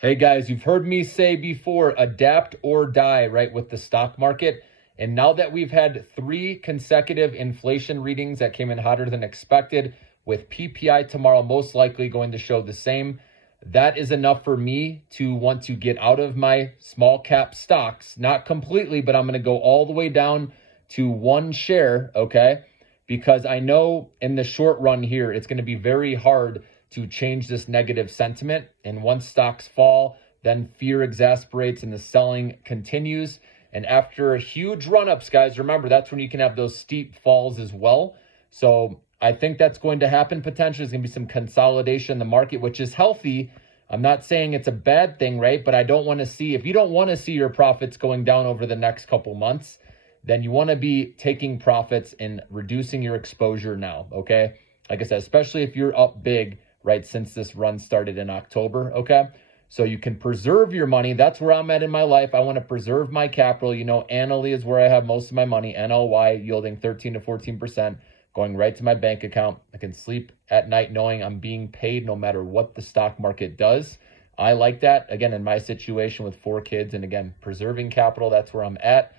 Hey guys, you've heard me say before, adapt or die, right, with the stock market. And now that we've had 3 consecutive inflation readings that came in hotter than expected, with PPI tomorrow most likely going to show the same, that is enough for me to want to get out of my small cap stocks. Not completely, but I'm going to go all the way down to 1 share, okay? Because I know in the short run here, it's going to be very hard to change this negative sentiment. And once stocks fall, then fear exasperates and the selling continues. And after huge run-ups, guys, remember, that's when you can have those steep falls as well. So I think that's going to happen potentially. There's going to be some consolidation in the market, which is healthy. I'm not saying it's a bad thing, right? But I don't want to see, if you don't want to see your profits going down over the next couple months, then you want to be taking profits and reducing your exposure now, okay? Like I said, especially if you're up big, right, since this run started in October, okay? So you can preserve your money. That's where I'm at in my life. I want to preserve my capital. You know, Annaly is where I have most of my money, NLY yielding 13 to 14%, going right to my bank account. I can sleep at night knowing I'm being paid no matter what the stock market does. I like that. Again, in my situation with 4 kids and again, preserving capital, that's where I'm at.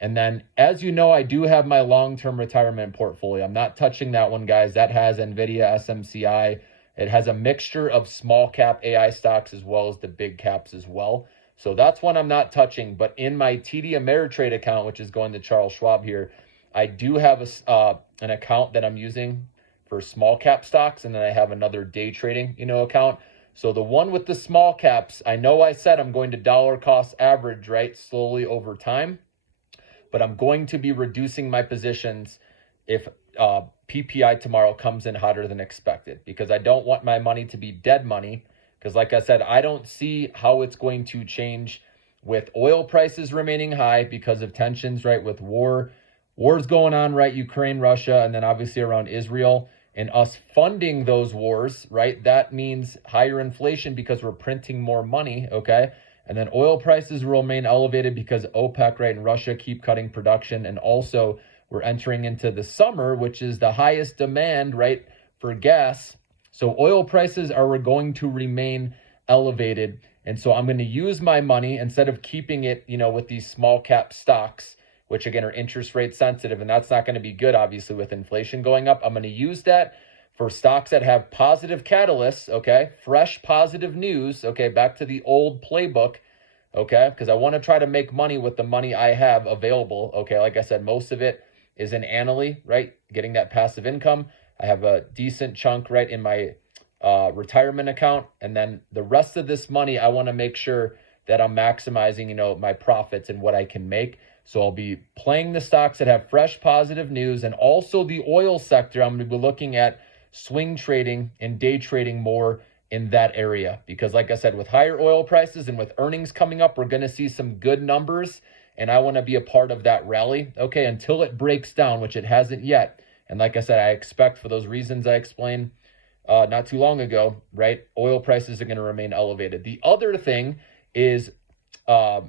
And then, as you know, I do have my long-term retirement portfolio. I'm not touching that one, guys. That has NVIDIA, SMCI. It has a mixture of small cap AI stocks as well as the big caps as well. So that's one I'm not touching. But in my TD Ameritrade account, which is going to Charles Schwab here, I do have an account that I'm using for small cap stocks. And then I have another day trading, account. So the one with the small caps, I know I said I'm going to dollar cost average, right, slowly over time. But I'm going to be reducing my positions if PPI tomorrow comes in hotter than expected, because I don't want my money to be dead money. Because like I said, I don't see how it's going to change with oil prices remaining high because of tensions, right, with wars going on, right, Ukraine, Russia, and then obviously around Israel, and us funding those wars, right? That means higher inflation because we're printing more money, okay? And then oil prices will remain elevated because OPEC, right, and Russia keep cutting production. And also we're entering into the summer, which is the highest demand, right, for gas. So oil prices are going to remain elevated. And so I'm going to use my money instead of keeping it, with these small cap stocks, which again are interest rate sensitive. And that's not going to be good, obviously, with inflation going up. I'm going to use that for stocks that have positive catalysts, okay, fresh positive news, okay, back to the old playbook, okay, because I want to try to make money with the money I have available, okay. Like I said, most of it is in Annaly, right, getting that passive income. I have a decent chunk, right, in my retirement account, and then the rest of this money, I want to make sure that I'm maximizing, my profits and what I can make. So I'll be playing the stocks that have fresh positive news, and also the oil sector. I'm going to be looking at swing trading and day trading more in that area, because like I said, with higher oil prices and with earnings coming up, we're going to see some good numbers, and I want to be a part of that rally, okay, until it breaks down, which it hasn't yet. And like I said, I expect, for those reasons I explained not too long ago, right, oil prices are going to remain elevated. The other thing is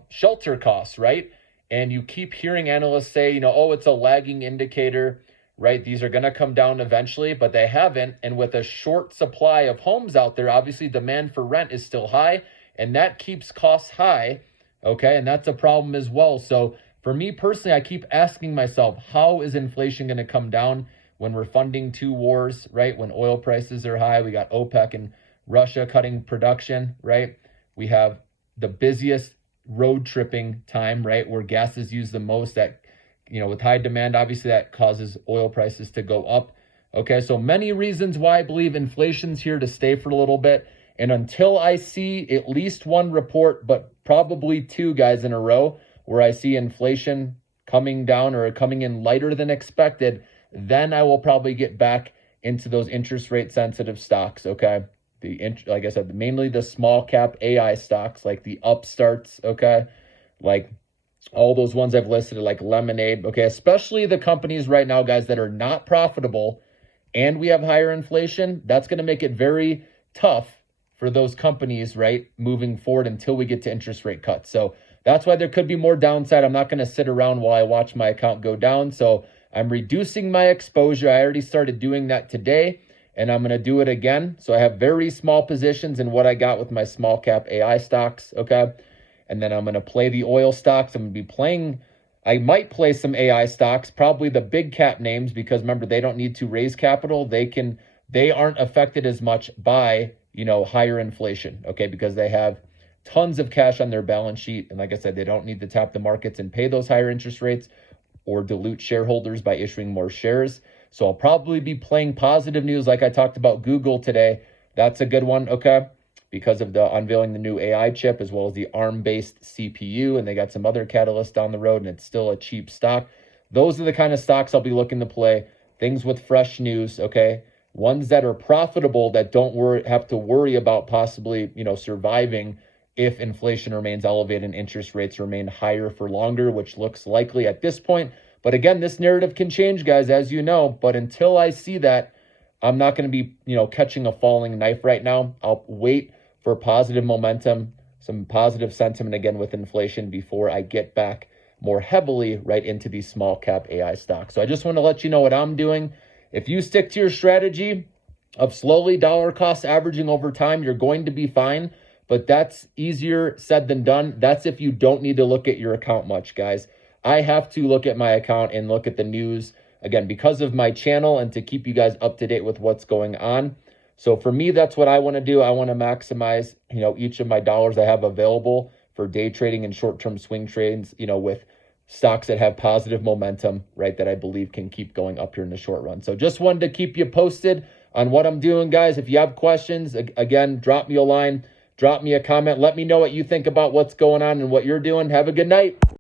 shelter costs, right? And you keep hearing analysts say, oh, it's a lagging indicator, right? These are going to come down eventually, but they haven't. And with a short supply of homes out there, obviously demand for rent is still high, and that keeps costs high, okay? And that's a problem as well. So for me personally, I keep asking myself, how is inflation going to come down when we're funding 2 wars, right? When oil prices are high, we got OPEC and Russia cutting production, right? We have the busiest road tripping time, right, where gas is used the most. That, with high demand, obviously that causes oil prices to go up. Okay, so many reasons why I believe inflation's here to stay for a little bit. And until I see at least one report, but probably 2, guys, in a row, where I see inflation coming down or coming in lighter than expected, then I will probably get back into those interest rate sensitive stocks, okay? Like I said, mainly the small cap AI stocks, like the upstarts, okay? Like all those ones I've listed, like Lemonade, okay? Especially the companies right now, guys, that are not profitable and we have higher inflation. That's going to make it very tough for those companies, right, moving forward until we get to interest rate cuts. So that's why there could be more downside. I'm not going to sit around while I watch my account go down. So I'm reducing my exposure. I already started doing that today. and I'm going to do it again. So I have very small positions in what I got with my small cap AI stocks, okay? And then I'm going to play the oil stocks. I'm going to be playing, I might play some AI stocks, probably the big cap names, because remember, they don't need to raise capital. They aren't affected as much by, higher inflation, okay? Because they have tons of cash on their balance sheet. And like I said, they don't need to tap the markets and pay those higher interest rates or dilute shareholders by issuing more shares. So I'll probably be playing positive news like I talked about Google today. That's a good one, okay? Because of the unveiling the new AI chip as well as the ARM-based CPU, and they got some other catalysts down the road, and it's still a cheap stock. Those are the kind of stocks I'll be looking to play. Things with fresh news, okay? Ones that are profitable that don't have to worry about possibly, surviving if inflation remains elevated and interest rates remain higher for longer, which looks likely at this point. But again, this narrative can change, guys, as you know. But until I see that, I'm not going to be, catching a falling knife right now. I'll wait for positive momentum, some positive sentiment again with inflation before I get back more heavily right into these small cap AI stocks. So I just want to let you know what I'm doing. If you stick to your strategy of slowly dollar cost averaging over time, you're going to be fine. But that's easier said than done. That's if you don't need to look at your account much, guys. I have to look at my account and look at the news, again, because of my channel and to keep you guys up to date with what's going on. So for me, that's what I want to do. I want to maximize, each of my dollars I have available for day trading and short-term swing trades, with stocks that have positive momentum, right, that I believe can keep going up here in the short run. So just wanted to keep you posted on what I'm doing, guys. If you have questions, again, drop me a line, drop me a comment. Let me know what you think about what's going on and what you're doing. Have a good night.